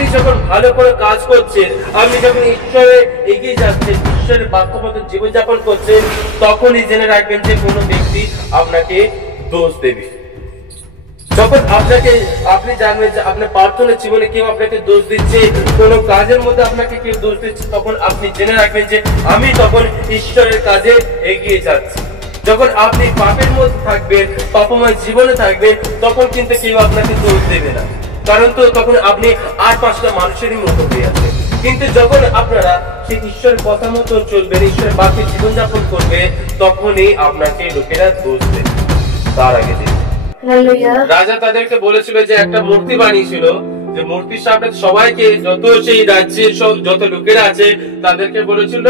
আপনি যখন ভালো করে কাজ করছেন, আপনি যখন ঈশ্বরে এগিয়ে যাচ্ছেন, ঈশ্বরের বাস্তবত জীবনযাপন করছেন, তখনই জেনে রাখবেন যে কোনো ব্যক্তি আপনাকে দোষ দেবে। যখন আপনি জানবেন যে আপনার প্রার্থনার জীবনে কেউ আপনাকে দোষ দিচ্ছে, কোনো কাজের মধ্যে আপনাকে কেউ দোষ দিচ্ছে, তখন আপনি জেনে রাখবেন যে আমি তখন ঈশ্বরের কাজে এগিয়ে যাচ্ছি। যখন আপনি পাপের মধ্যে থাকবেন, পাপময় জীবনে থাকবেন, তখন কিন্তু কেউ আপনাকে দোষ দেবে না, কারণ তো তখন আপনি আর 5টা মানুষেরই মতো হয়ে আছেন। কিন্তু যখন আপনারা সেই ঈশ্বরের কথা মতো চলবেন, ঈশ্বরের বাক্যে জীবনযাপন করবে, তখনই আপনাকে লোকেরা দোষ দেবে। তার আগে রাজা তাদেরকে বলেছিল যে একটা মূর্তি বানিয়েছিল, যে মূর্তির সামনে সবাইকে, যত সেই রাজ্যের সব যত লোকেরা আছে তাদেরকে বলেছিল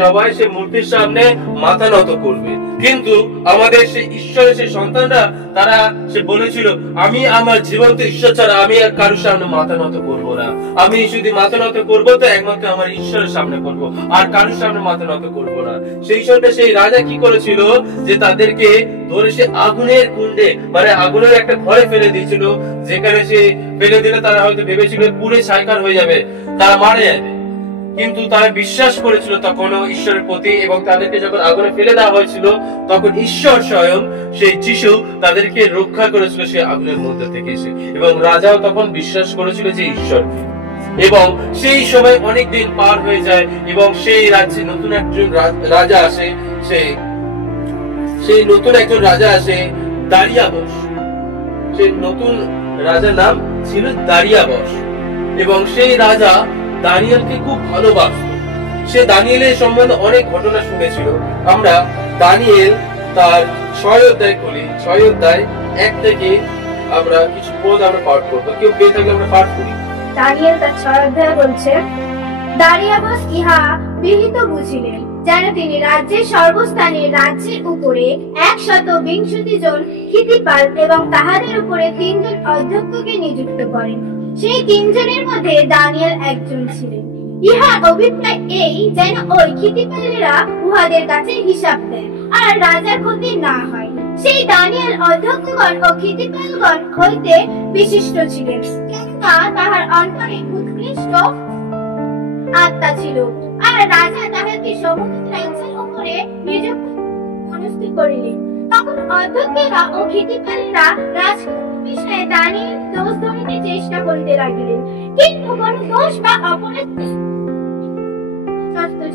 সবাই সেই মূর্তির সামনে মাথা নত করবে। কিন্তু আমাদের সেই ঈশ্বরের সেই সন্তানরা তারা সে বলেছিল আমি আমার জীবন্ত ঈশ্বর ছাড়া আমি আর কারোর সামনে মাথা নত করবো না, আমি শুধু মাথা নত করবো তো একমাত্র আমার ঈশ্বরের সামনে করবো, আর কারোর সামনে মাথা নত করবো না। সেই সময় সেই রাজা কি করেছিল যে তাদেরকে ধরে সে আগুনের কুণ্ডে, মানে আগুনের একটা ঘরে ফেলে দিয়েছিল, যেখানে সে ফেলে দিলে তারা হয়তো ভেবেছিল পুড়ে ছাইকার হয়ে যাবে, তারা মারা যাবে। কিন্তু তারা বিশ্বাস করেছিল তখনও ঈশ্বরের প্রতি, এবং তাদেরকে যখন আগুনে ফেলে দেওয়া হয়েছিল তখন ঈশ্বর স্বয়ং সেই যিশু তাদেরকে রক্ষা করেছিল সেই আগুনের মধ্যে থেকে এসে, এবং রাজাও তখন বিশ্বাস করেছিল যে ঈশ্বর। এবং সেই সময় অনেক দিন পার হয়ে যায় এবং সেই রাজ্যে নতুন একজন রাজা আসে, সেই নতুন একজন রাজা আসে দারিয়াবশ। সেই নতুন রাজার নাম ছিল দারিয়াবশ, এবং সেই রাজা দানিয়েলকে খুব ভালোবাসত। সে দানিয়েলের সম্বন্ধে অনেক ঘটনা শুনেছিল। আমরা দানিয়েল তার 6 অধ্যায় খুলি, 6 অধ্যায় 1 থেকে আমরা কিছু পদ আমরা পাঠ করবো, কেউ পেয়ে থাকলে আমরা পাঠ করি। দানিয়েল তার 6 অধ্যায় বলছে, দারিয়াবশ ইহা বিহিত বুঝিলেন যেন তিনি রাজ্যের সর্বস্থানে রাজ্যের উপরে 120 জন ক্ষিতিপাল এবং তাহাদের উপরে 3 জন অধ্যক্ষকে নিযুক্ত করেন। সেই 3 জনের মধ্যে দানিয়েল একজন ছিলেন। ইহার অভিপ্রায় এই যেন ওই ক্ষিতিপালেরা উহাদের কাছে হিসাব দেয় আর রাজার ক্ষতি না হয়। সেই দানিয়েল অধ্যক্ষগণ ও ক্ষিতিপালগণ হইতে বিশিষ্ট ছিলেন, কেননা তাহার অন্তরে উৎকৃষ্ট আত্মা ছিল, আর রাজা তাহাকে সমস্ত রাজ্যের উপরে নিযুক্ত মনস্থ করিলেন। তখন অধ্যক্ষেরা ও ক্ষিতিপালেরা বিষয়ে দানিয়েল দোষ ধরিতে চেষ্টা করিতে লাগিলেন, কিন্তু কোন দোষ বা অপরাধ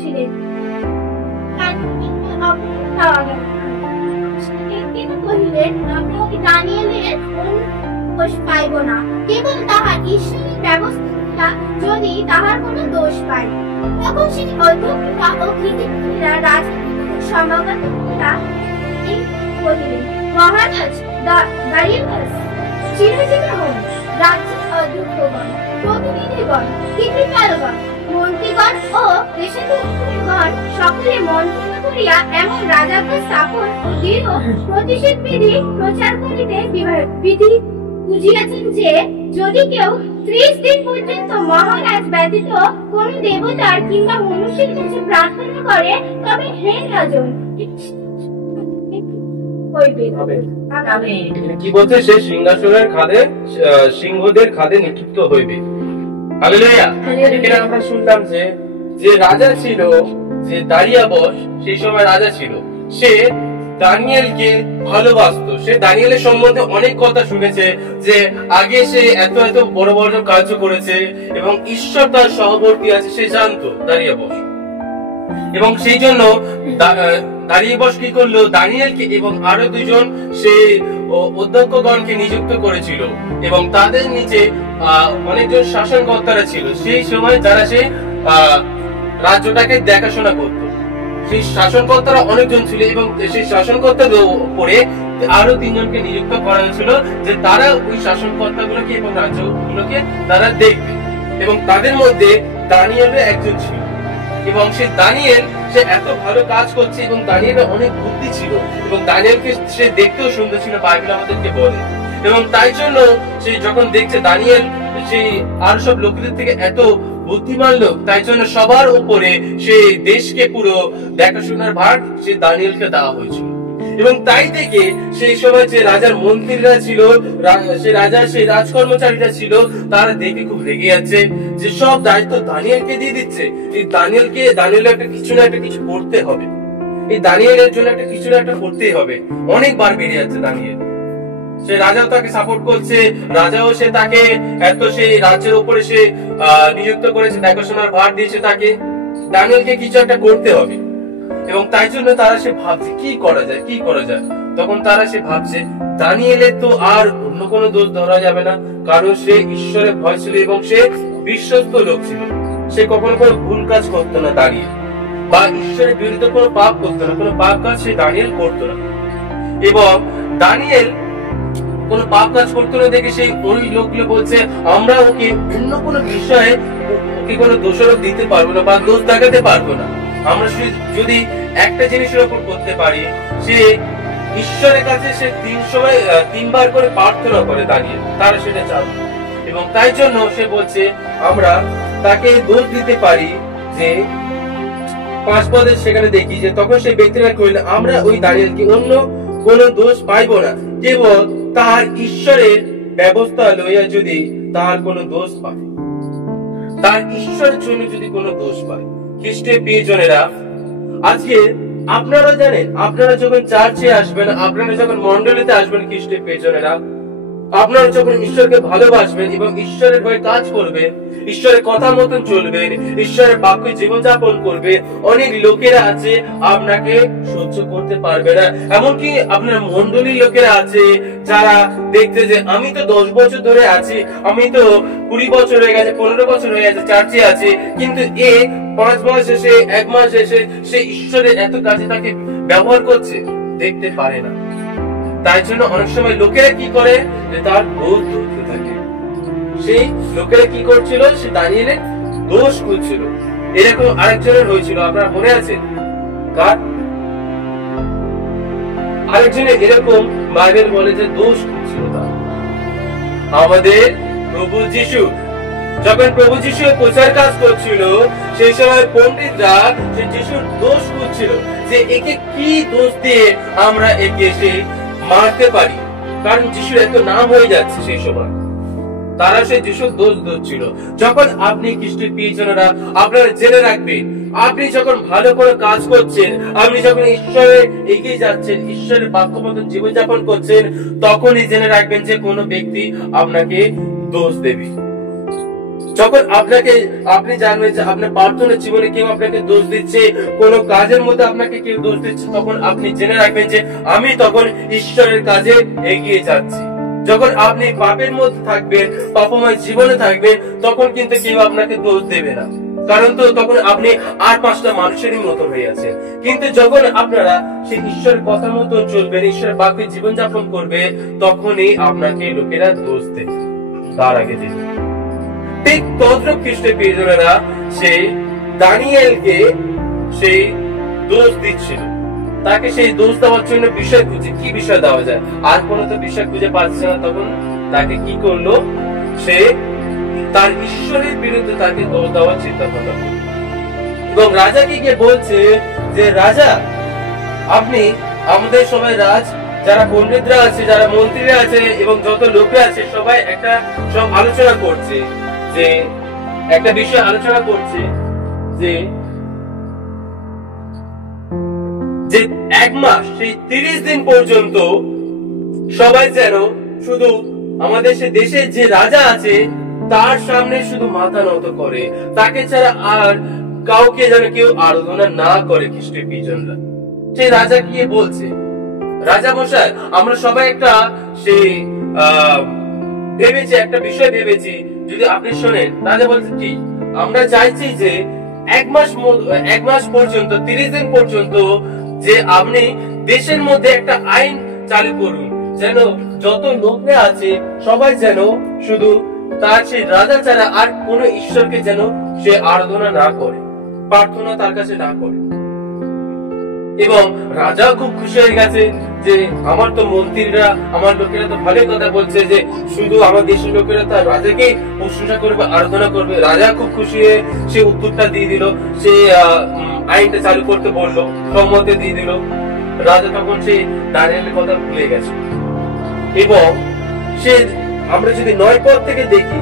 ছিলেন কহিলেন, আমরা দানিয়েলের দোষ পাইব না, কেবল তাহার ঈশ্বরের ব্যবস্থা যদি তাহার কোনো দোষ পাই। তখন সেই অধ্যক্ষরা ও ক্ষিতিপালেরা রাজার সমাগত কহিলেন, মহারাজ দারিয়াবশ চিরজীবী হন। রাজ্যের অধ্যক্ষগণ, প্রতিনিধিগণ, ক্ষিতিপালগণ, মন্ত্রীগণ ও দেশাধিপতিগণ সকলে মন্ত্রণ করিয়া এমন রাজত্ব স্থাপন ও দৃঢ় প্রতিষেধ বিধি প্রচার করিতে বিধি বুঝিয়াছেন যে যদি কেউ 30 দিন পর্যন্ত মহারাজ ব্যতীত কোন দেবতার কিংবা মনুষ্যের কাছে প্রার্থনা করে, তবে হে রাজন কি বলছে, সে সিংহাসনের খাদে সিংহদের খাদে নিযুক্ত হইবে। হালেলুয়া। এখানে আমরা শুনলাম যে রাজা ছিল, যে দারিয়াবশ সেই সময় রাজা ছিল, সে দানিয়েলকে ভালোবাসতো। সে দানিয়েলের সম্বন্ধে অনেক কথা শুনেছে, যে আগে সে এত এত বড় বড় কার্য করেছে এবং ঈশ্বর তার সহবর্তী আছে, সে জানতো দারিয়াবশ। এবং সেই জন্য দারিয়াবশ কি করলো, দানিয়েলকে এবং আরো 2 জন সেই অধ্যক্ষগণকে নিযুক্ত করেছিল, এবং তাদের নিচে অনেকজন শাসনকর্তারা ছিল সেই সময়, যারা সেই রাজ্যটাকে দেখাশোনা করত। সেই শাসনকর্তারা অনেকজন ছিল, এবং সেই শাসনকর্তাদের উপরে আরো 3 জনকে নিযুক্ত করা হয়েছিল, যে তারা ওই শাসনকর্তাগুলোকে এবং রাজ্যগুলোকে তারা দেখবে, এবং তাদের মধ্যে দানিয়েলও একজন ছিল। এবং সে দানিয়েল সে এত ভালো কাজ করছে, এবং দানিয়েলের অনেক বুদ্ধি ছিল, এবং দানিয়েলকে সে দেখতেও সুন্দর ছিল, বাইবেল আমাদেরকে বলে। এবং তাই জন্য সে যখন দেখছে দানিয়েল সেই আর সব লোকদের থেকে এত বুদ্ধিমান লোক, তাই জন্য সবার উপরে সেই দেশকে পুরো দেখাশোনার ভার সে দানিয়েলকে দেওয়া হয়েছিল। এবং তাই থেকে সেই সময় যে রাজার মন্ত্রীরা ছিল, সে রাজার সেই রাজকর্মচারীরা ছিল, তারা দেখে খুব রেগে যাচ্ছে যে সব দায়িত্ব দানিয়েলকে দিয়ে দিচ্ছে। এই দানিয়েল একটা কিছু না একটা কিছু করতে হবে, এই দানিয়েলের জন্য একটা কিছু না একটা করতেই হবে। অনেকবার বেরিয়ে যাচ্ছে দানিয়েল, সে রাজাও তাকে সাপোর্ট করছে, রাজাও সে তাকে এত সেই রাজ্যের উপরে সে নিযুক্ত করেছে, দেখাশোনার ভার দিয়েছে তাকে। দানিয়েলকে কিছু একটা করতে হবে এবং তাই জন্য তারা সে ভাবছে কি করা যায়। তখন তারা সে ভাবছে দানিয়েলের তো আর অন্য কোনো দোষ ধরা যাবে না, কারণ সে ঈশ্বরের ভয় ছিল এবং সে বিশ্বস্ত লোক ছিল। সে কখনো কোনো ভুল কাজ করতো না দানিয়েল, বা ঈশ্বরের বিরুদ্ধে কোনো পাপ করতো না, কোনো পাপ কাজ সে দানিয়েল করতো না। এবং দানিয়েল কোন পাপ কাজ করতো না দেখে সেই ওই লোকগুলো বলছে আমরা ওকে অন্য কোনো বিষয়ে ওকে কোনো দোষারোপ দিতে পারবো না বা দোষ দেখাতে পারবো না। আমরা যদি একটা জিনিসের উপর করতে পারি, সে ঈশ্বরের কাছে সে 3বার করে প্রার্থনা করে দাঁড়িয়ে, তারা সেটা চায় এবং তাই জন্য সে বলছে আমরা তাকে দোষ দিতে পারি যে 5 পদে সেখানে দেখি যে তখন সেই ব্যক্তিরা কইল আমরা ওই দানিয়েলকে অন্য কোন দোষ পাইব না, কেবল তার ঈশ্বরের ব্যবস্থা লইয়া যদি তার কোন দোষ পায়, তার ঈশ্বরের জন্য যদি কোন দোষ পায়। খ্রিস্টের প্রিয়জনেরা, আজকে আপনারা জানেন, আপনারা যখন চার্চে আসবেন, আপনারা যখন মণ্ডলীতে আসবেন, খ্রিস্টের প্রিয়জনেরা, আপনারা যখন ঈশ্বরকে ভালোবাসবেন এবং ঈশ্বরের হয়ে কাজ করবেন, ঈশ্বরের কথা মতন চলবেন, ঈশ্বরের বাক্যে জীবনযাপন করবে, অনেক লোকেরা আছে আপনাকে সহ্য করতে পারবে না। এমনকি আপনার মণ্ডলীর লোকেরা আছে যারা দেখতে যে আমি তো 10 বছর ধরে আছি, আমি তো 20 বছর হয়ে গেছে, 15 বছর হয়ে গেছে চার্চে আছি, কিন্তু 5 মাস এসে 1 মাস এসে সে ঈশ্বরের এত কাজে তাকে ব্যবহার করছে, দেখতে পারে না। তাই জন্য অনেক সময় লোকেরা কি করে যে তার দোষ ধরতে থাকে। সেই লোকেরা কি করছিল, সে দানিয়েলের দোষ খুঁজছিল। এরকম আরেকজনের হয়েছিল, আপনার মনে আছে কার? আরেকজনের এরকম বাইবেল বলে যে দোষ খুঁজছিল তার আমাদের প্রভু যিশু। যখন প্রভু যিশু প্রচার কাজ করছিল, সেই সময় পণ্ডিতরা সে যিশুর দোষ খুঁজছিল যে একে কি দোষ দিয়ে আমরা একে সে মারতে পারি, কারণ যিশুর এত নাম হয়ে যাচ্ছে। সেই সময় তারা সেই যিশুর দোষ ধরছিল। যখন আপনি খ্রিস্টের প্রিয়জনেরা, আপনারা জেনে রাখবেন, আপনি যখন ভালো করে কাজ করছেন, আপনি যখন ঈশ্বরে এগিয়ে যাচ্ছেন, ঈশ্বরের বাক্য মতন জীবনযাপন করছেন, তখনই জেনে রাখবেন যে কোনো ব্যক্তি আপনাকে দোষ দেবে। যখন আপনি জানবেন যে আপনার প্রার্থনার জীবনে কেউ আপনাকে দোষ দিচ্ছে, কোন কাজের মধ্যে আপনাকে কেউ দোষ দিচ্ছে, তখন আপনি জেনে রাখবেন যে আমি তখন ঈশ্বরের কাজে এগিয়ে যাচ্ছি। যখন আপনি পাপের মধ্যে থাকবেন, পাপময় জীবনে থাকবেন, তখন কিন্তু কেউ আপনাকে দোষ দেবে না, কারণ তো তখন আপনি আর 5টা মানুষেরই মতো হয়ে আছেন। কিন্তু যখন আপনারা সেই ঈশ্বরের কথা মতো চলবেন, ঈশ্বরের বাক্যে জীবনযাপন করবে, তখনই আপনাকে লোকেরা দোষ দেবে, তার আগে দেবে। ঠিক তদ্রূপ খ্রিস্টের প্রিয়জনেরা সেই দানিয়েলকে সেই দোষ দিচ্ছিল, তাকে সেই দোষ দেওয়ার জন্য বিষয় খুঁজে, কি বিষয় দেওয়া যায়, আর কোনো তো বিষয় খুঁজে পাচ্ছে না। তখন তাকে কি করলো, সে তার ঈশ্বরের বিরুদ্ধে তাকে দোষ দেওয়ার চিন্তা ভাবনা করলো এবং রাজাকে গিয়ে বলছে যে রাজা, আপনি আমাদের সবাই যারা পণ্ডিতরা আছে, যারা মন্ত্রীরা আছে এবং যত লোকরা আছে, সবাই সব আলোচনা করছে যে একটা বিষয় আলোচনা করছে যে 1 মাস, সেই 30 দিন পর্যন্ত সবাই যেন শুধু আমাদের সে দেশের যে রাজা আছে তার সামনে শুধু মাথা নত করে, তাকে ছাড়া আর কাউকে যেন কেউ আরাধনা না করে। খ্রিস্টের প্রিয়জনরা, সেই রাজা গিয়ে বলছে, রাজা মশাই, আমরা সবাই একটা সেই ভেবেছি, একটা বিষয় ভেবেছি, যদি আপনি শোনেন। রাজা বলছে কি, আমরা চাইছি যে 1 মাস পর্যন্ত, 30 দিন পর্যন্ত যে আপনি দেশের মধ্যে একটা আইন চালু করুন, যেন যত লোকরা আছে সবাই যেন শুধু তার সেই রাজা ছাড়া আর কোন ঈশ্বরকে যেন সে আরাধনা না করে, প্রার্থনা তার কাছে না করে। এবং রাজা খুব খুশি হয়ে গেছে যে আমার তো মন্ত্রীরা, আমার লোকেরা তো ভালোই কথা বলছে যে শুধু আমার দেশের লোকেরা তার রাজাকে প্রশংসা করবে, আরাধনা করবে। রাজা খুব খুশি হয়ে সে উত্তরটা দিয়ে দিল, সে আইনটা চালু করতে বললো, সম্মতি দিয়ে দিল। রাজা তখন সেই দানিয়েলের কথা ভুলে গেছে। এবং সে, আমরা যদি 9 পদ থেকে দেখি,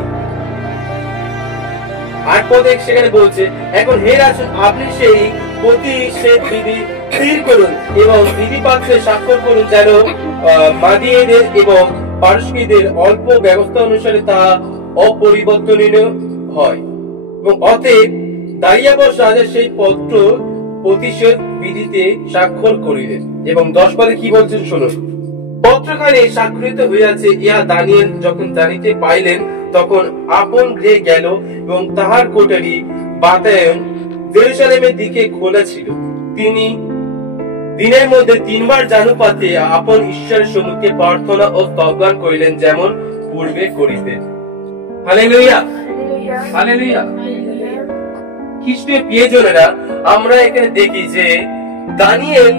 8 পদে সেখানে বলছে, এখন হে রাজা, আপনি সেই প্রতিষেধ বিধি স্থির করুন এবং বিধি পাত্রে স্বাক্ষর করুন, যেন মাদিয়েদের এবং পারস্যদের অল্প ব্যবস্থা অনুসারে তা অপরিবর্তনীয় হয়। এবং অতএব দারিয়াবস রাজা সেই পত্র প্রতিষেধ বিধিতে স্বাক্ষর করিলেন। এবং 10 পদে কি বলছেন শুনুন। পত্রখানি স্বাক্ষরিত হইয়াছে, ইহা দানিয়েল যখন জানিতে পাইলেন, তখন আপন গৃহে গেল এবং তাহার কোটরি বাতায়ন জেরুজালেমের দিকে খোলা ছিল। তিনি দিনের মধ্যে 3 বার জানুপাতে আপন ঈশ্বরের সম্মুখে প্রার্থনা ও স্তবগান করিলেন, যেমন পূর্বে করিতেন। Hallelujah, hallelujah. খ্রিস্টীয় প্রিয়জনেরা, আমরা এখানে দেখি যে দানিয়েল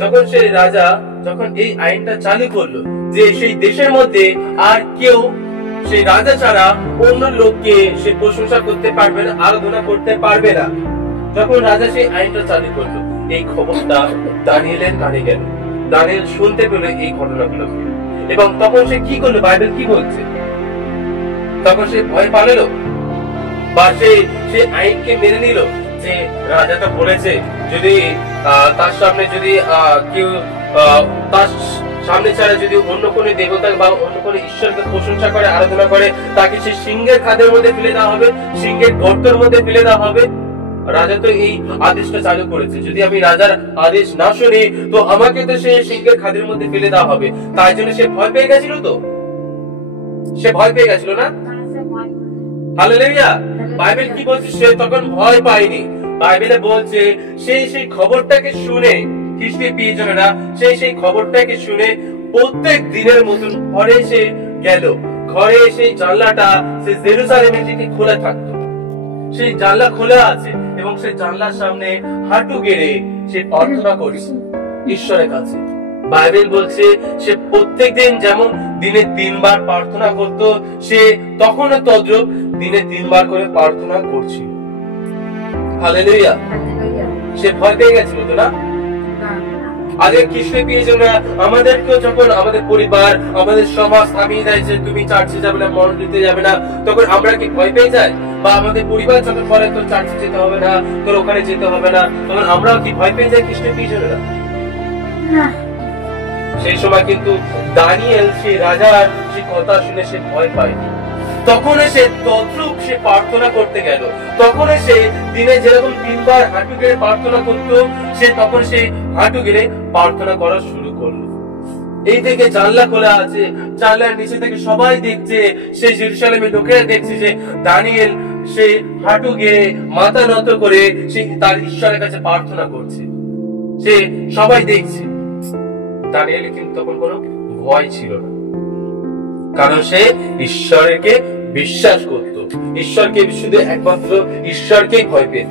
যখন সে রাজা যখন এই আইনটা চালু করলো যে সেই দেশের মধ্যে আর কেউ সেই রাজা ছাড়া অন্য লোককে সে প্রশংসা করতে পারবে না, আরাধনা করতে পারবে না, যখন রাজা সেই আইনটা চালু করলো, এই খবরটা দানিয়েলের কানে গেল। দানিয়েল শুনতে পেল এই ঘটনাগুলো, এবং তখন সে কি করলো, বাইবেল কি বলছে, তখন সে ভয় পালো বা সে আইনকে মেনে নিল যে রাজা তো বলেছে যদি তার সামনে যদি কেউ তার সামনে ছাড়া যদি অন্য কোন দেবতা বা অন্য কোন ঈশ্বরকে প্রশংসা করে, আরাধনা করে, তাকে সে সিংহের খাদের মধ্যে ফেলে দেওয়া হবে, সিংহের গর্তের মধ্যে ফেলে দেওয়া হবে। রাজা তো এই আদেশটা চালু করেছে, যদি আমি রাজার আদেশ না শুনি তো আমাকে তো সে সিংহের খাদের মধ্যে ফেলে দেওয়া হবে। তাই জন্য সে ভয় পেয়ে গেছিল, তো সে ভয় পেয়ে গেছিল না? হালেলুয়া। বাইবেল কি বলছে, সে তখন ভয় পায়নি। বাইবেলে বলছে সেই খবরটাকে শুনে, খ্রিস্টীয় প্রিয়জনেরা, সেই খবরটাকে শুনে প্রত্যেক দিনের মতন ঘরে সে গেল। ঘরে সেই জানলাটা সে জেরুজালেমের দিকে খোলা থাকতো, সেই জানলা খোলা আছে, এবং সেই জানলার সামনে হাঁটু গেড়ে সে প্রার্থনা করেছে ঈশ্বরের কাছে। বাইবেল বলছে সে প্রত্যেক দিন যেমন দিনে 3 বার প্রার্থনা করত, সে তখনও তদ্রূপ দিনে 3 বার করে প্রার্থনা করছিল। হালেলুয়া। সে ভয় পেয়ে গেছিল তো না? আগে খ্রিস্টীয় প্রিয়জনরা, আমাদেরকেও যখন আমাদের পরিবার, আমাদের সমাজ থামিয়ে দেয় যে তুমি চার্চে যাবে না, মন্দিরে যাবে না, তখন আমরা কি ভয় পেয়ে যাই? বা আমাদের পরিবার যখন বলে তোর চার্চে যেতে হবে না, তোর ওখানে যেতে হবে না, তখন আমরাও কি ভয় পেয়ে যাই খ্রিস্টীয় প্রিয়জনরা? সেই সময় কিন্তু দানিয়েল সেই রাজার সেই কথা শুনে সে ভয় পায়নি। তখন সে তদ্রূপ সে প্রার্থনা করতে গেল। তখন সে দিনে যেরকম 3 বার হাঁটু গেড়ে প্রার্থনা করতো, সে তখন সেই হাঁটু গেড়ে প্রার্থনা করা শুরু করলো। এই থেকে জানলা খোলা আছে, জানলার নিচে থেকে সবাই দেখছে, সেই জেরুজালেমের লোকেরা দেখছে যে দানিয়েল সে হাঁটু গেড়ে মাথা নত করে সে তার ঈশ্বরের কাছে প্রার্থনা করছে, সে সবাই দেখছে। দানিয়েল কিন্তু তখন কোনো ভয় ছিল না, কারণ সে ঈশ্বরকে বিশ্বাস করত, ঈশ্বরকে শুধু একমাত্র ঈশ্বরকেই ভয় পেত।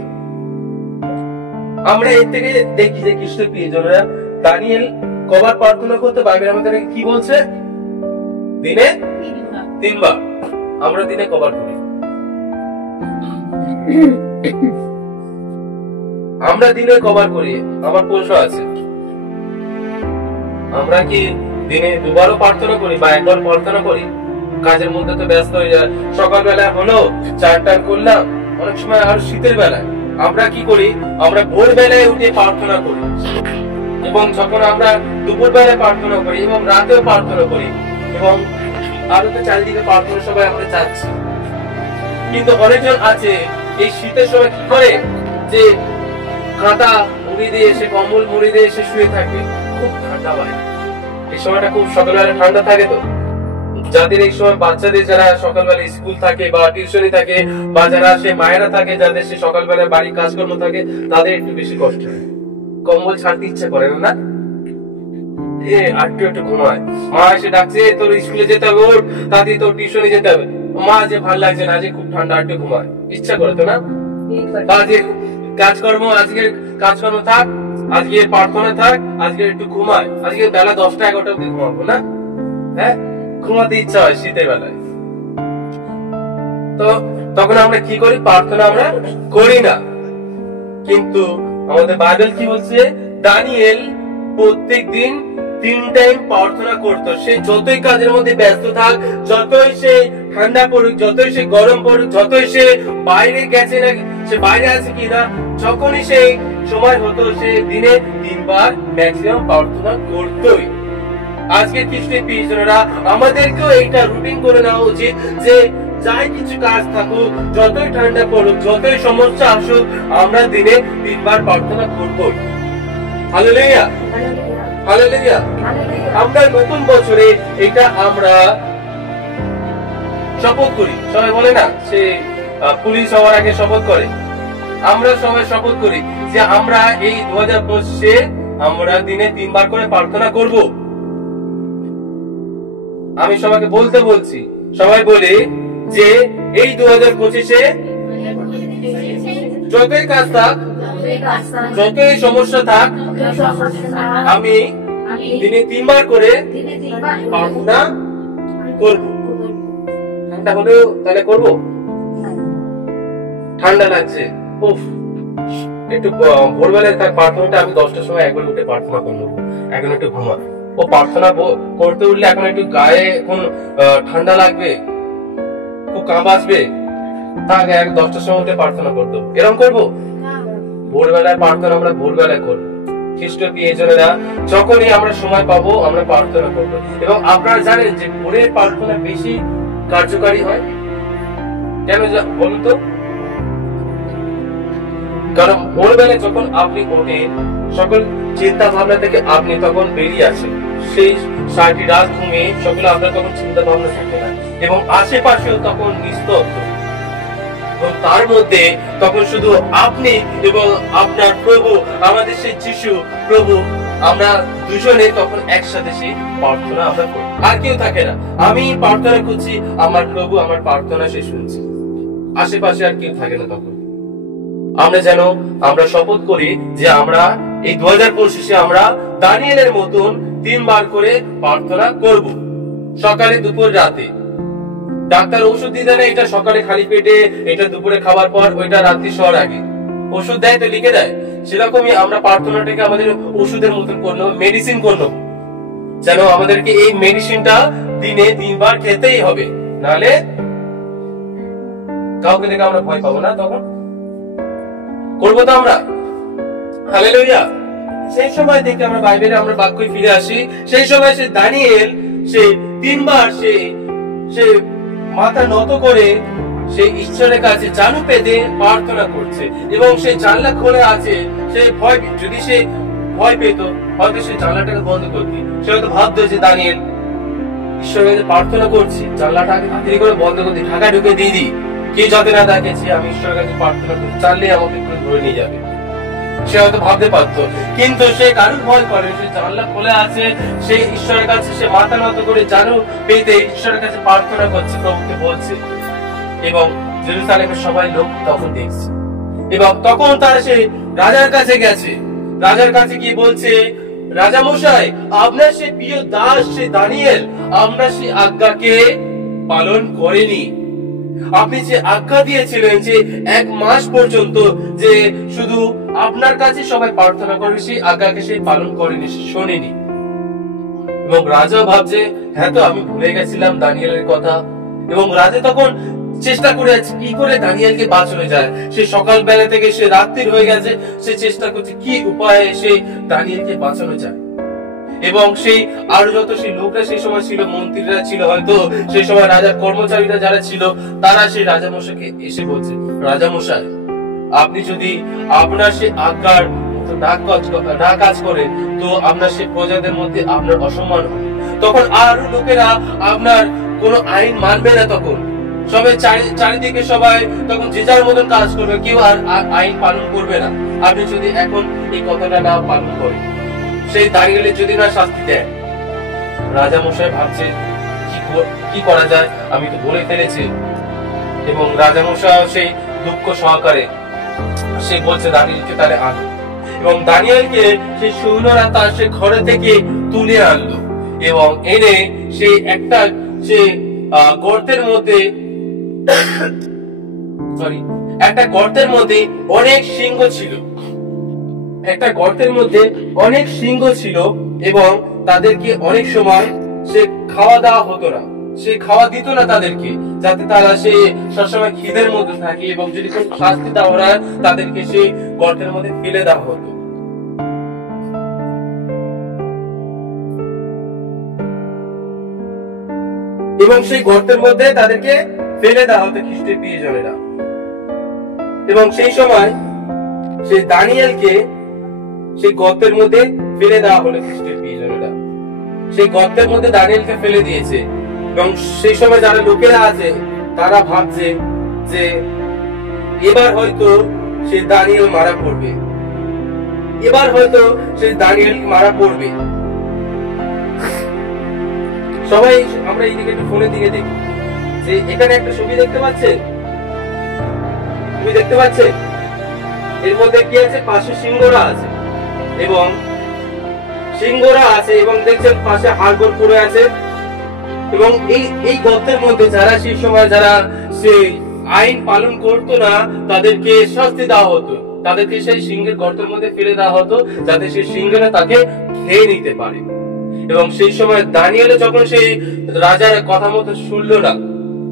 আমরা এর থেকে দেখি যে খ্রিস্টীয় প্রিয়জনেরা, দানিয়েল কবার প্রার্থনা করতে, বাইবেল আমাদের কি বলছে? দিনে 3 বার। আমরা দিনে কবার করি? আমরা দিনে কবার করি? আমার প্রশ্ন আছে, আমরা কি দিনে 2 বারও প্রার্থনা করি বা 1 বার প্রার্থনা করি? কাজের মধ্যে তো ব্যস্ত হয়ে যায়, সকালবেলা হলো 4 করলাম, অনেক সময় আর শীতের বেলায় আমরা কি করি, আমরা ভোর বেলায় উঠে প্রার্থনা করি, এবং যখন আমরা দুপুর বেলায় প্রার্থনা করি এবং রাতেও প্রার্থনা করি, এবং আরো তো চারিদিকে প্রার্থনা সবাই আমরা চাচ্ছি। কিন্তু অনেকজন আছে এই শীতের সময় কি করে, যে কাঁথা মুড়ি দিয়ে সে, কম্বল মুড়ি দিয়ে সে শুয়ে থাকে, খুব ঠান্ডা পায়। এই সময়টা খুব সকালবেলা ঠান্ডা থাকে, তো যাদের এই সময় বাচ্চাদের যারা সকালবেলা স্কুল থাকে বা টিউশনি থাকে, বা যারা সে মায়েরা থাকে যাদের সে সকালবেলা বাড়ির কাজকর্ম থাকে, তাদের একটু বেশি কষ্ট হয়, কম্বল ছাড়তে ইচ্ছে করে না, একটু ঘুমায়। মা এসে ডাকছে তোর স্কুলে যেতে হবে, ওর তাতে তোর টিউশনে যেতে হবে, মা যে ভালো লাগছে না, যে খুব ঠান্ডা, একটু ঘুমায়, ইচ্ছা করে তো না? কাজকর্ম, আজকে কাজকর্ম থাক, আজকে প্রার্থনা থাক, আজকে একটু ঘুমায়, আজকে বেলা 10টা-11টা অব্দি ঘুমাবো না, হ্যাঁ, ঘুমাতে ইচ্ছা হয় শীতের বেলায়। তো তখন আমরা কি করি, প্রার্থনা আমরা করি না। কিন্তু আমাদের বাইবেল কি বলছে, দানিয়েল প্রত্যেক দিন 3 টাইম প্রার্থনা করতো। সে যতই কাজের মধ্যে ব্যস্ত থাক, যতই সে ঠান্ডা পড়ুক, যতই সে গরম পড়ুক, যতই সে বাইরে গেছে না, সে বাইরে আছে কিনা, যখনই সে সময় হতো, সে দিনে 3 বার ম্যাক্সিমাম প্রার্থনা করতোই। আজকের খ্রিস্টান প্রিয়জনেরা, আমাদেরকেও এইটা রুটিন করে নেওয়া উচিত যে যাই কিছু কাজ থাকুক, যতই ঠান্ডা পড়ুক, যতই সমস্যা আসুক, আমরা দিনে 3 বার প্রার্থনা করবই। Hallelujah, hallelujah. আমরা নতুন বছরে এটা আমরা শপথ করি। সবাই বলে না, সে পুলিশ হওয়ার আগে শপথ করে। আমরা সবাই শপথ করি যে আমরা এই 2025-এ আমরা দিনে 3 বার করে প্রার্থনা করব। আমি সবাইকে বলছি, সবাই বলে যে এই 2025-এ যতই কাজ থাক, যতই সমস্যা থাক, আমি দিনে 3 বার করে প্রার্থনা করব। ঠান্ডা হলেও তাহলে করব। ঠান্ডা লাগছে, উফ, একটু ভোরবেলায় থাক প্রার্থনাটা আমি 10টার সময় একবার উঠে প্রার্থনা করবো, এখন একটু ঘুমা। ও প্রার্থনা করতে উঠলে এখন একটু গায়ে এখন ঠান্ডা লাগবে, খুব কাঁপ আসবে, থাক 10টার সময় উঠে প্রার্থনা করতে, এরকম করবো। ভোরবেলায় প্রার্থনা আমরা ভোরবেলায় করবো। খ্রিস্ট প্রিয়জনেরা, যখনই আমরা সময় পাবো আমরা প্রার্থনা করবো। এবং আপনারা জানেন যে ভোরের প্রার্থনা বেশি কার্যকারী হয় কেন বলুন তো? কারণ ভোরবেলায় যখন আপনি ওঠেন, সকল চিন্তা ভাবনা থেকে আপনি তখন বেরিয়ে আসেন। সেই সারাটি রাত ঘুমিয়ে সকলে আপনার তখন চিন্তা ভাবনা থাকে না, এবং আশেপাশেও তখন নিস্তব্ধ, এবং তার মধ্যে তখন শুধু আপনি এবং আপনার প্রভু, আমাদের সেই যিশু প্রভু, আমরা দুজনে তখন একসাথে সেই প্রার্থনা আমরা করি, আর কেউ থাকে না। আমি প্রার্থনা করছি, আমার প্রভু আমার প্রার্থনা সে শুনছি, আশেপাশে আর কেউ থাকে না। তখন আমরা শপথ করি যে আমরা এই 2025-এ আমরা দানিয়েলের মতন 3 বার করে প্রার্থনা করব, সকালে, দুপুর, রাতে। ডাক্তার ওষুধ দিয়ে দেয় না, এটা সকালে খালি পেটে, এটা দুপুরে খাবার পর, ওইটা রাত্রি শোয়ার আগে। ওষুধ দেয় তো লিখে দেয়, সেরকমই আমরা প্রার্থনাটাকে আমাদের ওষুধের মতন করলো, মেডিসিন করলো, যেন আমাদেরকে এই মেডিসিনটা দিনে 3 বার খেতেই হবে, নাহলে কাউকে দেখে আমরা ভয় পাবো না। তখন করবো তো আমরা। হালেলুয়া। সেই সময় থেকে আমরা বাইবেলে আমরা বাক্যে ফিরে আসি। সেই সময় সে দানিয়েল সে 3 বার সে মাথা নত করে সে ঈশ্বরের কাছে জানু পেতে প্রার্থনা করছে, এবং সে জানলা খোলা আছে। সে যদি সে ভয় পেত, হয়তো সে জানলাটাকে বন্ধ করত। সে হয়তো ভাবতো যে দানিয়েল ঈশ্বরের কাছে প্রার্থনা করছি, জানলাটাকে তাড়াতাড়ি করে বন্ধ করতে, ঢাকা ঢুকে দিয়ে দিই, কে যাতে না দেখেছি আমি ঈশ্বরের কাছে প্রার্থনা করছি, জানলে আমাকে একটু ধরে নিয়ে যাবে। সে হয়তো ভাবতে পারতো, কিন্তু সে কারুর ভয় করে, সে জানলা খোলা আছে, সে ঈশ্বরের কাছে সে মাথা নত করে জানু পেতে ঈশ্বরের কাছে প্রার্থনা করছে, প্রভুকে বলছে। এবং জেরুজালেমের সবাই লোক তখন দেখছে, এবং তখন তারা সে রাজার কাছে গেছে। রাজার কাছে গিয়ে বলছে, রাজা মশাই, আপনার সে প্রিয় দাস সে দানিয়েল আপনার সে আজ্ঞাকে পালন করেনি। আপনি যে আজ্ঞা দিয়েছিলেন যে 1 মাস পর্যন্ত যে শুধু আপনার কাছে সবাই প্রার্থনা করবে, সেই আজ্ঞাকে সে পালন করেনি, শোনেনি। এবং রাজা ভাবছে, হ্যাঁ তো আমি ভুলে গেছিলাম দানিয়েলের কথা। এবং রাজা তখন চেষ্টা করে আছে কি করে দানিয়েলকে বাঁচানো যায়। সে সকাল বেলা থেকে সে রাত্রির হয়ে গেছে, সে চেষ্টা করছে কি উপায়ে সে দানিয়েলকে বাঁচানো যায়। এবং সেই আরো যত সেই লোকরা সেই সময় ছিল, মন্ত্রীরা ছিল, হয়তো সেই সময় রাজার কর্মচারীরা যারা ছিল, তারা সেই রাজা মশাইকে এসে বলছে, রাজা মশাই, আপনি যদি আপনার সে আজ্ঞার না কাজ করে, তো আপনার সে প্রজাদের মধ্যে আপনার অসম্মান হবে। তখন আরো লোকেরা আপনার কোন আইন মানবে না। তখন সবাই চারিদিকে সবাই তখন যে যার মতন কাজ করবে, কেউ আর আইন পালন করবে না। আপনি যদি এখন এই কথাটা না পালন করেন, সেই দানিয়েলের যদি না শাস্তি দেয়। রাজা মশাই ভাবছে কি করা যায়, আমি তো বলে ফেলেছি। এবং রাজা মশাই সেই দুঃখ সহকারে সে বলছে দানিয়েলকে তাহলে আনো। এবং দানিয়েলকে সেই সৈন্যরা তার সে ঘরে থেকে তুলে আনলো, এবং এনে সেই একটা সে গর্তের মধ্যে একটা গর্তের মধ্যে অনেক সিংহ ছিল। একটা গর্তের মধ্যে অনেক সিংহ ছিল এবং তাদেরকে অনেক সময় সে খাওয়া দেওয়া হতো না, সে খাওয়া দিত না তাদেরকে, যাতে তারা সে সবসময় খিদের মধ্যে থাকে, এবং যদি কোনো শাস্তি দেওয়া হয় তাদেরকে সেই গর্তের মধ্যে ফেলে দেওয়া হতো। এবং সেই গর্তের মধ্যে তাদেরকে ফেলে দেওয়া হতো খ্রিস্টের প্রিয়জনেরা। এবং সেই সময় সেই দানিয়েলকে সেই গর্তের মধ্যে ফেলে দেওয়া হলো খ্রিস্টের প্রিয়জনেরা। সেই গর্তের মধ্যে দানিয়েলকে ফেলে দিয়েছে, এবং সেই সময় যারা লোকেরা আছে তারা ভাবছে যে এবার হয়তো সে দানিয়েল মারা পড়বে, এবার হয়তো সে দানিয়েল মারা পড়বে। সবাই আমরা এইদিকে একটু ফোনের দিকে দেখি, যে এখানে একটা ছবি দেখতে পাচ্ছেন, তুমি দেখতে পাচ্ছেন এর মধ্যে কি আছে, পাশে সিংহরা আছে এবং সিংহরা আছে, এবং দেখছেন পাশে হাড়গোড় পড়ে আছে। এবং এই গর্তের মধ্যে যারা সেই সময় যারা সেই আইন পালন করতো না তাদেরকে শাস্তি দেওয়া হতো, তাদেরকে সেই সিংহের গর্তের মধ্যে ফেলে দেওয়া হতো যাতে সেই সিংহরা তাকে খেয়ে নিতে পারে। এবং সেই সময় দানিয়েল যখন সেই রাজার কথা মতো শুনলো না,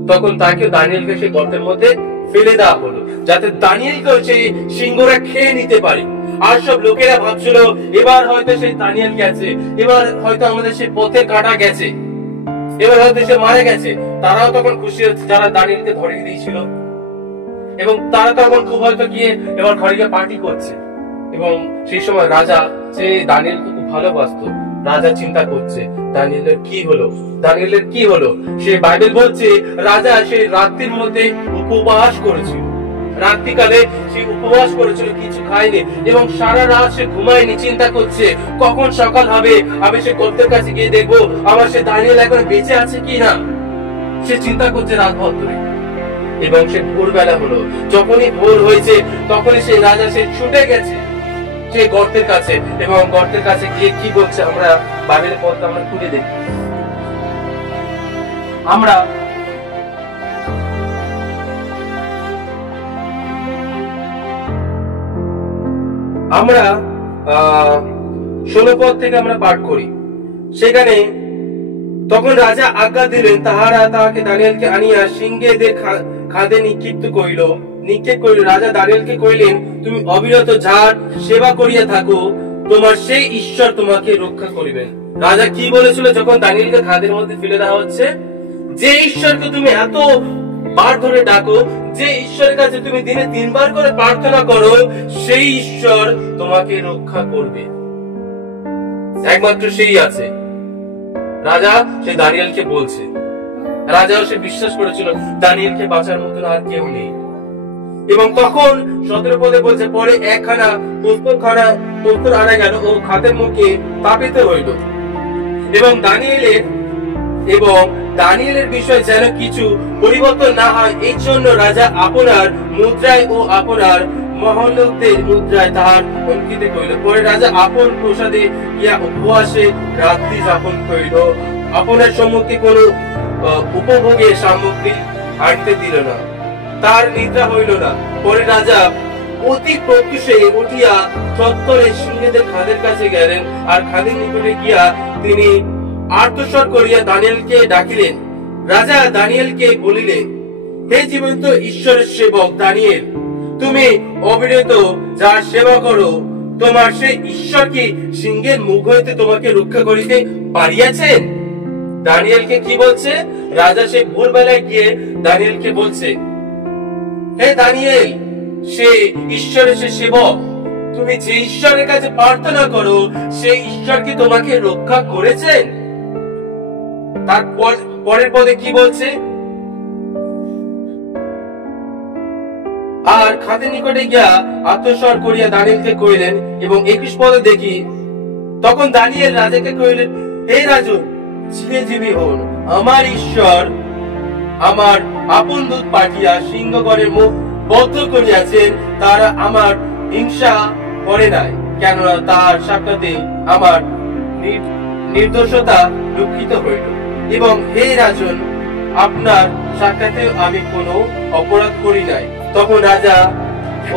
তখন তাকে দানিয়েলকে সেই গর্তের মধ্যে ফেলে দেওয়া হলো যাতে দানিয়েলকে সেই সিংহরা খেয়ে নিতে পারে। আর সব লোকেরা ভাবছিল এবার হয়তো সেই দানিয়েল গেছে, এবার হয়তো আমাদের সেই পথে কাটা গেছে, এবার হয়তো সে মারা গেছে। তারাও তখন খুশি হচ্ছে যারা দানিয়েলকে ধরিয়ে দিয়েছিল, এবং তারা তখন খুব হয়তো গিয়ে এবার ঘরে গিয়ে পার্টি করছে। এবং সেই সময় রাজা যে দানিয়েলকে খুব ভালোবাসতো, রাজা চিন্তা করছে দানিয়েলের কি হলো, দানিয়েলের কি হলো। সে বাইবেল বলছে রাজা সেই রাত্রির মধ্যে উপবাস করেছিল, রাত্রিকালে সে উপবাস করেছিল, কিছু খায়নি, এবং সারা রাত সে ঘুমায়নি, চিন্তা করছে কখন সকাল হবে, আমি সে গর্তের কাছে গিয়ে দেখবো আমার সে দানিয়েল এখন বেঁচে আছে কি না। সে চিন্তা করছে রাতভর ধরে। এবং সে ভোরবেলা হলো, যখনই ভোর হয়েছে তখনই সেই রাজা সে ছুটে গেছে সেই গর্তের কাছে, এবং গর্তের কাছে গিয়ে কি বলছে আমরা বাইবেলের পথটা আমরা খুলে দেখি। আমরা আমরা 16 পদ থেকে আমরা পাঠ করি। সেখানে তখন রাজা আজ্ঞা দিলেন, তাহারা তাহাকে দানিয়েলকে আনিয়া সিংহেদের খাদে নিক্ষিপ্ত করিল। রাজা দানিয়েলকে কইলেন, তুমি অবিরত যার সেবা করিয়া থাকো, তোমার সেই ঈশ্বর তোমাকে রক্ষা করিবেন। রাজা কি বলেছিল যখন দানিয়েলকে খাদের মধ্যে ফেলে দেওয়া হচ্ছে? যে ঈশ্বরকে তুমি এত বার ধরে ডাকো, যে ঈশ্বরের কাছে তুমি দিনে 3 বার করে প্রার্থনা করো, সেই ঈশ্বর তোমাকে রক্ষা করবে, একমাত্র সেই আছে। রাজা সে দানিয়েলকে বলছে, রাজাও সে বিশ্বাস করেছিল দানিয়েলকে বাঁচার মতন আর কেউ নেই। এবং তখন 17 পদে বলছে, পরে একখানা প্রস্তর আনা গেল ও খাতের মুখে তাপিতে হইল, এবং দানিয়েলের বিষয় যেন কিছু পরিবর্তন না হয়, এই জন্য রাজা আপনার মুদ্রায় ও আপনার মহল্লকদের মুদ্রায় তাহার অঙ্কিত করিল। পরে রাজা আপন প্রসাদে ইয়া উপবাসে রাত্রি যাপন করিল, আপনার সম্মুখে কোন উপভোগের সামগ্রী আনতে দিল না, তার নিদ্রা হইল না। পরে রাজা অতি প্রত্যুষে উঠিয়া চত্বরে সিংহেদের খাদের কাছে গেলেন, আর খাদের নিকটে গিয়া তিনি আর্তস্বর করিয়া দানিয়েলকে ডাকিলেন। রাজা দানিয়েলকে বলিলেন, হে জীবন্ত ঈশ্বরের সেবক দানিয়েল, তুমি অবিরত যার সেবা করো, তোমার সেই ঈশ্বর কি সিংহের মুখ হইতে তোমাকে রক্ষা করিতে পারিয়াছেন? দানিয়েলকে কি বলছে? রাজা সে ভোরবেলায় গিয়ে দানিয়েলকে বলছে, হে দানিয়েল, সে ঈশ্বরের সে সেবক, তুমি যে ঈশ্বরের কাছে প্রার্থনা করো, সেই ঈশ্বর কি তোমাকে রক্ষা করেছেন? তার পরের পদে কি বলছে? আর খাদের নিকটে গিয়া আত্মস্বর করিয়া দানিয়েলকে কইলেন। এবং 21 পদে দেখি, তখন দানিয়েল রাজাকে কইলেন, হে রাজন, চিরজীবী হন, আমার ঈশ্বর আমার আপন দূত পাঠিয়া সিংহগণের মুখ বদ্ধ করিয়াছেন, তারা আমার হিংসা করে নাই, কেননা তাহার সাক্ষাতে আমার নির্দোষতা দুঃখিত হইল। এবং হে রাজন, আপনার সাক্ষাতে আমি কোনো অপরাধ করি নাই। তখন রাজা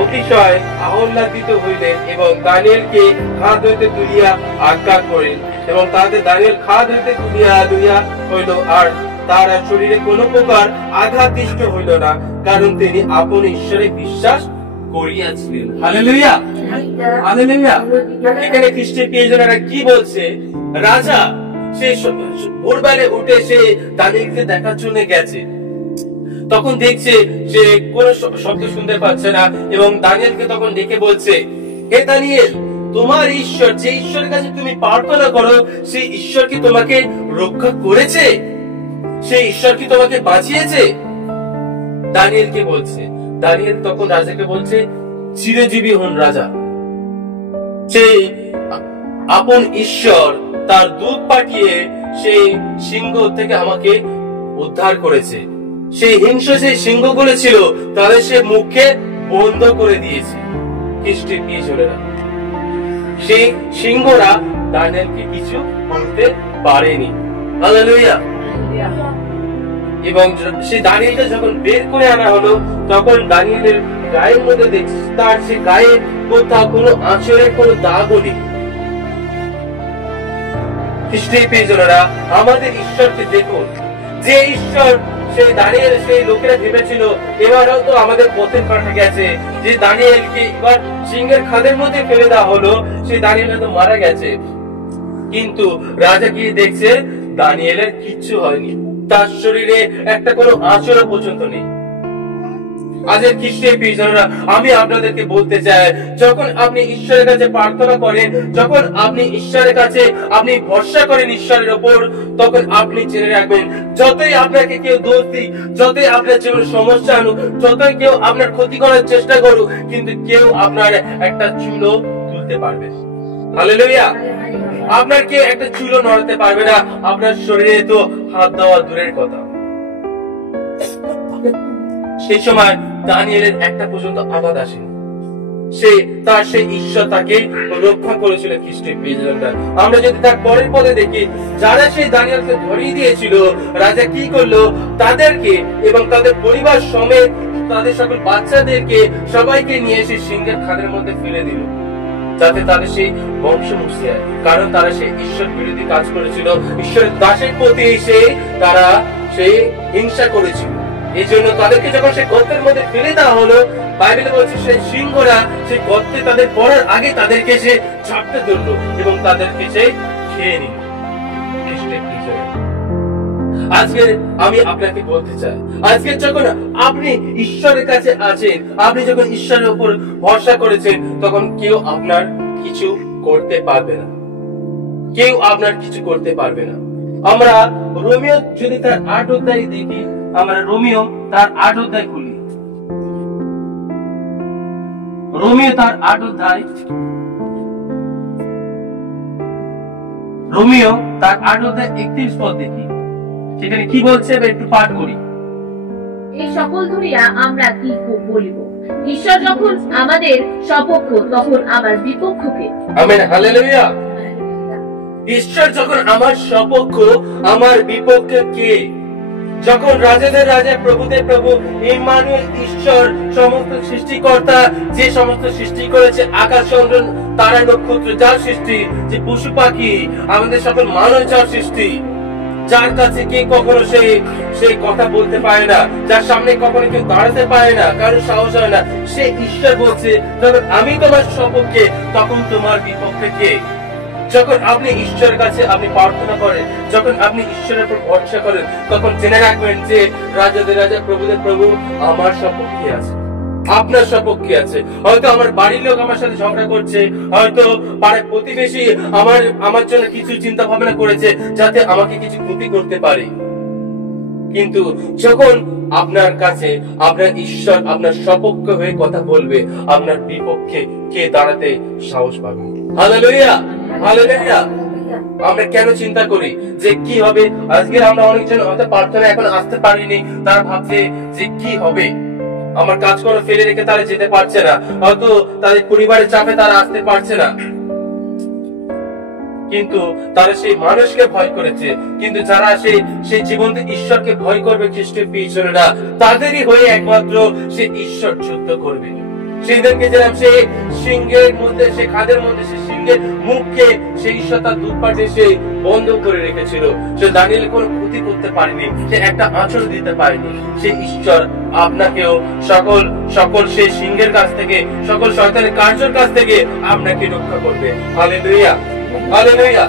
অতিশয় আহ্লাদিত হইলেন এবং দানিয়েলকে খাদ হইতে তুলিয়া আজ্ঞা করেন এবং তাদের দানিয়েল খাদ হইতে তুলিয়া লইয়া হইল, আর তার শরীরে কোনো প্রকার আঘাতিষ্ট হইল না, কারণ তিনি আপন ঈশ্বরে বিশ্বাস করিয়াছিলেন। Hallelujah, hallelujah. এখানে খ্রিস্টের প্রিয়জনেরা কি বলছে? রাজা সে ভোরবেলা উঠে সে দানিয়েলকে দেখার জন্য গেছে, তখন দেখছে যে কোন শব্দ শুনতে পাচ্ছে না এবং দানিয়েলকে তখন ডেকে বলছে, হে দানিয়েল, তোমার ঈশ্বর, যে ঈশ্বরের কাছে তুমি প্রার্থনা করো, সেই ঈশ্বর কি তোমাকে রক্ষা করেছে? সেই ঈশ্বর কি তোমাকে বাঁচিয়েছে? দানিয়েলকে বলছে। দানিয়েল তখন রাজাকে বলছে, চিরজীবী হন রাজা, সেই আপন ঈশ্বর তার দূত পাঠিয়ে সেই সিংহ থেকে আমাকে উদ্ধার করেছে। সেই হিংস্র যে সিংহগুলো ছিল তাদের সে মুখে বন্ধ করে দিয়েছে। খ্রিস্টের প্রিয়জনেরা, সেই সিংহরা দানিয়েলকে কিছু করতে পারেনি। হালেলুয়া। এবং সেই দানিয়েলকে যখন বের করে আনা হলো, তখন দানিয়েলের গায়ের মধ্যে দেখছি তার সে গায়ে কোথাও কোনো আঁচড়ের কোনো দাগও নেই। খ্রিস্টের প্রিয়জনেরা, আমাদের ঈশ্বরকে দেখুন, যে ঈশ্বর সেই দানিয়েল, সেই লোকেরা ভেবেছিল এবার হয়তো আমাদের পথের কাটা গেছে, যে দানিয়েলকে এবার সিংহের খাদের মধ্যে ফেলে দেওয়া হলো, সেই দানিয়েল হয়তো মারা গেছে। কিন্তু রাজা গিয়ে দেখছে দানিয়েলের কিচ্ছু হয়নি, তার শরীরে একটা কোনো আঁচড় পর্যন্ত নেই। আজকের খ্রিস্টের প্রিয়জনেরা, আমি আপনাদেরকে বলতে চাই, যখন আপনি ঈশ্বরের কাছে প্রার্থনা করেন, যখন আপনি ঈশ্বরের কাছে আপনি ভরসা করেন ঈশ্বরের উপর, তখন আপনি জেনে রাখবেন, যতই আপনাকে কেউ দোষ দিক, যতই আপনার জীবনে সমস্যা আনুক, যতই কেউ আপনার ক্ষতি করার চেষ্টা করুক, কিন্তু কেউ আপনার একটা চুলও তুলতে পারবে না। হালেলুয়া। আপনার কেউ একটা চুলও নড়াতে পারবে না, আপনার শরীরে তো হাত দেওয়া দূরের কথা। সেই সময় দানিয়েলের একটা পর্যন্ত আঘাত আসেনি, সে তার সেই ঈশ্বর তাকে রক্ষা করেছিল। খ্রিস্টের প্রিয়জনরা, আমরা যদি তার পরের পদে দেখি, যারা সেই দানিয়েলকে ধরিয়ে দিয়েছিল, রাজা কি করলো? তাদেরকে এবং তাদের পরিবার সমেত তাদের সকল বাচ্চাদেরকে সবাইকে নিয়ে এসে সিংহের খাদের মধ্যে ফেলে দিল, যাতে তাদের সেই বংশ মুছে যায়। কারণ তারা সেই ঈশ্বর বিরোধী কাজ করেছিল, ঈশ্বরের দাসের প্রতি তারা সেই হিংসা করেছিল। এই জন্য তাদেরকে যখন সেই গর্তের মধ্যে ফেলে দেওয়া হলো, বাইবেলে বলছে সেই সিংহরা সেই গর্তে তাদের পড়ার আগে তাদেরকে সে ঝাপটে ধরলো এবং তাদেরকে সে খেয়ে নিল। আজকে আমি আপনাকে বলতে চাই, আজকে যখন আপনি ঈশ্বরের কাছে আছেন, আপনি যখন ঈশ্বরের উপর ভরসা করেছেন, তখন কেউ আপনার কিছু করতে পারবে না, কেউ আপনার কিছু করতে পারবে না। আমরা রোমিও যদি তার 8 অধ্যায় দেখি, আমরা রোমিও তার 8 অধ্যায় খুলি। রোমিও তার 8 অধ্যায়, রোমিও তার 8 অধ্যায় 31 পদ দেখি। সেখানে কি বলছে একটু পাঠ করি। এই সকল ধরিয়া আমরা কি বলিব? ঈশ্বর যখন আমাদের সপক্ষ, তখন আমার বিপক্ষকে। Amen, hallelujah. ঈশ্বর যখন আমার সপক্ষ, আমার বিপক্ষে কে? যখন রাজাদের রাজা, প্রভুদের প্রভু, ইম্মানুয়েল ঈশ্বর, সমস্ত সৃষ্টিকর্তা, যে সমস্ত সৃষ্টি করেছে, আকাশ চন্দ্র তারা নক্ষত্র যার সৃষ্টি, যে পশু পাখি, আমাদের সকল মানব যার সৃষ্টি, যার কাছে কে কখনো সেই কথা বলতে পারে না, যার সামনে কখনো কেউ দাঁড়াতে পারে না, কারোর সাহস হয় না, সে ঈশ্বর বলছে, যখন আমি তোমার সপক্ষে, তখন তোমার বিপক্ষে কে? যখন আপনি ঈশ্বরের কাছে আপনি প্রার্থনা করেন, যখন আপনি ঈশ্বরের উপর ভরসা করেন, তখন জেনে রাখবেন যে রাজাদের রাজা, প্রভুদের প্রভু আমার সপক্ষে আছে, আপনার সপক্ষে আছে। হয়তো আমার বাড়ির লোক আমার সাথে ঝগড়া করছে, হয়তো পাড়ার প্রতিবেশী আমার জন্য কিছু চিন্তা ভাবনা করেছে যাতে আমাকে কিছু ক্ষতি করতে পারে, কিন্তু যখন আপনার কাছে আপনার ঈশ্বর আপনার সপক্ষ হয়ে কথা বলবে, আপনার বিপক্ষে কে দাঁড়াতে সাহস পাবে? Hallelujah, hallelujah. আমরা কেন চিন্তা করি যে কি হবে? আজকে আমরা অনেকজন হয়তো প্রার্থনা এখন আসতে পারিনি, তারা ভাবছে যে কি হবে, আমার কাজ করে ফেলে রেখে তারা যেতে পারছে না, হয়তো তাদের পরিবারের চাপে তারা আসতে পারছে না, কিন্তু তারা সেই মানুষকে ভয় করেছে। কিন্তু যারা সেই জীবন্ত ঈশ্বরকে ভয় করবে, খ্রিস্টের প্রিয়জনেরা, তাদেরই হয়ে একমাত্র সে ঈশ্বর যুদ্ধ করবে। সেই দিন গেছিলাম সেই সিংহের মধ্যে, সেই খাদের মধ্যে, সেই সিংহের মুখকে সেই ঈশ্বর তার দুধ পাঠিয়ে সে বন্ধ করে রেখেছিল। সে দানিয়েল কোনো ক্ষতি করতে পারেনি, সে একটা আঁচড় দিতে পারেনি। সেই ঈশ্বর আপনাকেও সকল সকল সেই সিংহের কাছ থেকে, সকল শয়তানের কার্যের কাছ থেকে আপনাকে রক্ষা করবে। Hallelujah, hallelujah.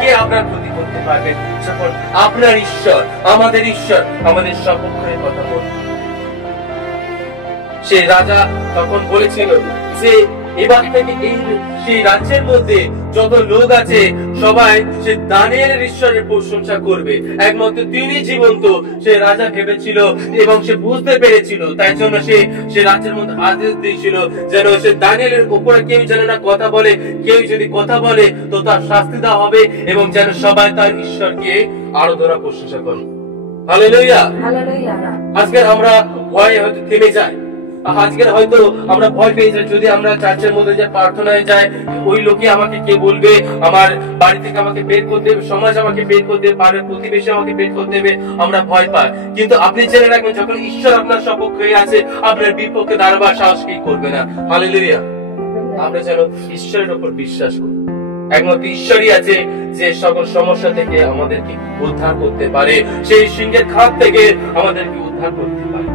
কে আপনার ক্ষতি করতে পারবে যখন আপনার ঈশ্বর, আমাদের ঈশ্বর আমাদের সপক্ষে কথা বলবে? সেই রাজা তখন বলেছিল যে এবার থেকে এই সেই রাজ্যের মধ্যে যত লোক আছে সবাই সে দানিয়েলের ঈশ্বরের প্রশংসা করবে, একমাত্র তিনি জীবন্ত। সে রাজা ভেবেছিল এবং সে বুঝতে পেরেছিল, তাই জন্য সে রাজ্যের মধ্যে আদেশ দিয়েছিল যেন সে দানিয়েলের উপরে কেউ যেন না কথা বলে, কেউ যদি কথা বলে তো তার শাস্তি দেওয়া হবে, এবং যেন সবাই তার ঈশ্বরকে আরাধনা প্রশংসা করে। হালেলুয়া। আজকে আমরা ভয়ে হয়তো থেমে যাই, আজকে হয়তো আমরা ভয় পেয়ে যাই, যদি আমরা চার্চের মধ্যে যাই, প্রার্থনায় যাই, ওই লোকে আমাকে কে বলবে, আমার বাড়ি থেকে আমাকে বের করে দেবে, সমাজ আমাকে বের করে দেবে, পাড়ার প্রতিবেশী আমাকে বের করে দেবে, আমরা ভয় পাই। কিন্তু আপনি জেনে রাখবেন যখন ঈশ্বর আপনার সপক্ষে আছে, আপনার বিপক্ষে দাঁড়াবার সাহস কি করবে না। হালেলুয়া। আমরা যেন ঈশ্বরের উপর বিশ্বাস করি, একমাত্র ঈশ্বরই আছে যে সকল সমস্যা থেকে আমাদেরকে উদ্ধার করতে পারে, সেই সিংহের খাদ থেকে আমাদেরকে উদ্ধার করতে পারে।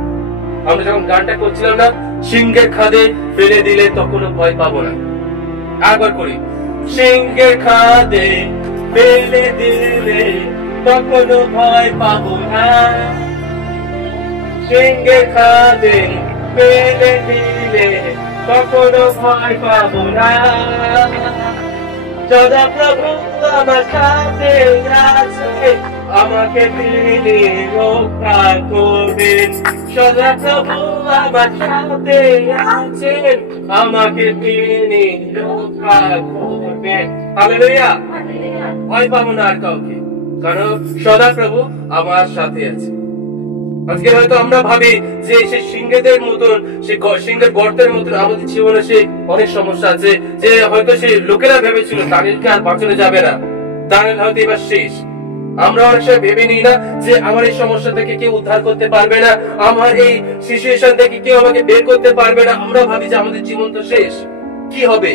আমরা যখন গানটা করছিলাম না, সিংহের খাদে ফেলে দিলে তখনও ভয় পাবো না। একবার করি, সিংহের খাদে ফেলে দিলে তখনও ভয় পাবো না, সিংহের খাদে ফেলে দিলে তখনও ভয় পাবো না, সদা প্রভু আমার সাথে আছে, আমাকে তিনি রক্ষা করবেন। সদা প্রভু আমার সাথে আছেন, আমাকে তিনি রক্ষা করবেন। হালেলুয়া। ভয় পাবো না আর কাউকে, কারণ সদা প্রভু আমার সাথে আছে। আজকে হয়তো আমরা ভাবি যে সে সিংহেদের মতন, সে সিংহের গর্তের মতন আমাদের জীবনে সে অনেক সমস্যা আছে, যে হয়তো সে লোকেরা ভেবেছিল দানিয়েলকে আর বাঁচানো যাবে না, দানিয়েল হয়তো এবার শেষ। আমরা অনেক সময় ভেবে নিই না যে আমার এই সমস্যা থেকে কেউ উদ্ধার করতে পারবে না, আমার এই সিচুয়েশন থেকে কেউ আমাকে বের করতে পারবে না, আমরা ভাবি যে আমাদের জীবন তো শেষ, কি হবে?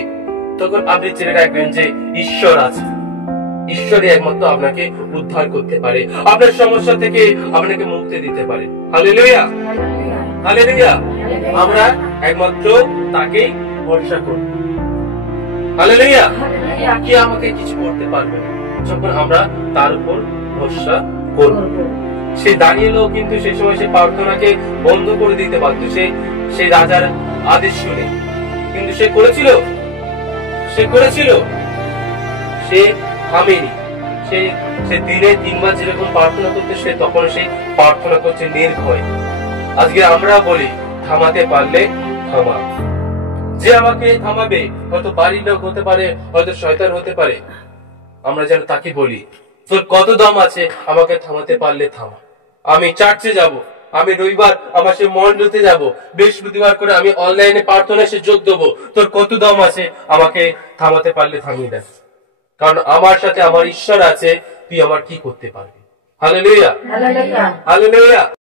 তখন আপনি জেনে রাখবেন যে ঈশ্বর আছে, ঈশ্বরই একমাত্র আপনাকে উদ্ধার করতে পারে, আপনার সমস্যা থেকে আপনাকে মুক্তি দিতে পারে। Hallelujah, hallelujah. আমরা একমাত্র তাকেই ভরসা করি। হালেলুয়া। কে আমাকে কিছু করতে পারবে না যখন আমরা তার উপর ভরসা করব। সে দাঁড়িয়েও কিন্তু সেই সময় সে প্রার্থনাকে বন্ধ করে দিতে পারত, সেই রাজার আদেশ শুনে, কিন্তু সে করেছিল, সে থামেনি। সে দিনে 3 বার যেরকম প্রার্থনা করতে, সে তখন সেই প্রার্থনা করছে নির্ভয়। আজকে আমরা বলি থামাতে পারলে থামা, যে আমাকে থামাবে হয়তো বাড়ির লোক হতে পারে, হয়তো শয়তান হতে পারে, আমরা যেন তাকে বলি তোর কত দম আছে, আমাকে থামাতে পারলে থামা। আমি চার্চে যাব, আমি রবিবার আমার সে মন্ডলতে যাব, বৃহস্পতিবার করে আমি অনলাইনে প্রার্থনায় সে যোগ দেবো, তোর কত দম আছে, আমাকে থামাতে পারলে থামিয়ে দেন, কারণ আমার সাথে আমার ঈশ্বর আছে, তুই আমার কি করতে পারবি। Hallelujah, hallelujah.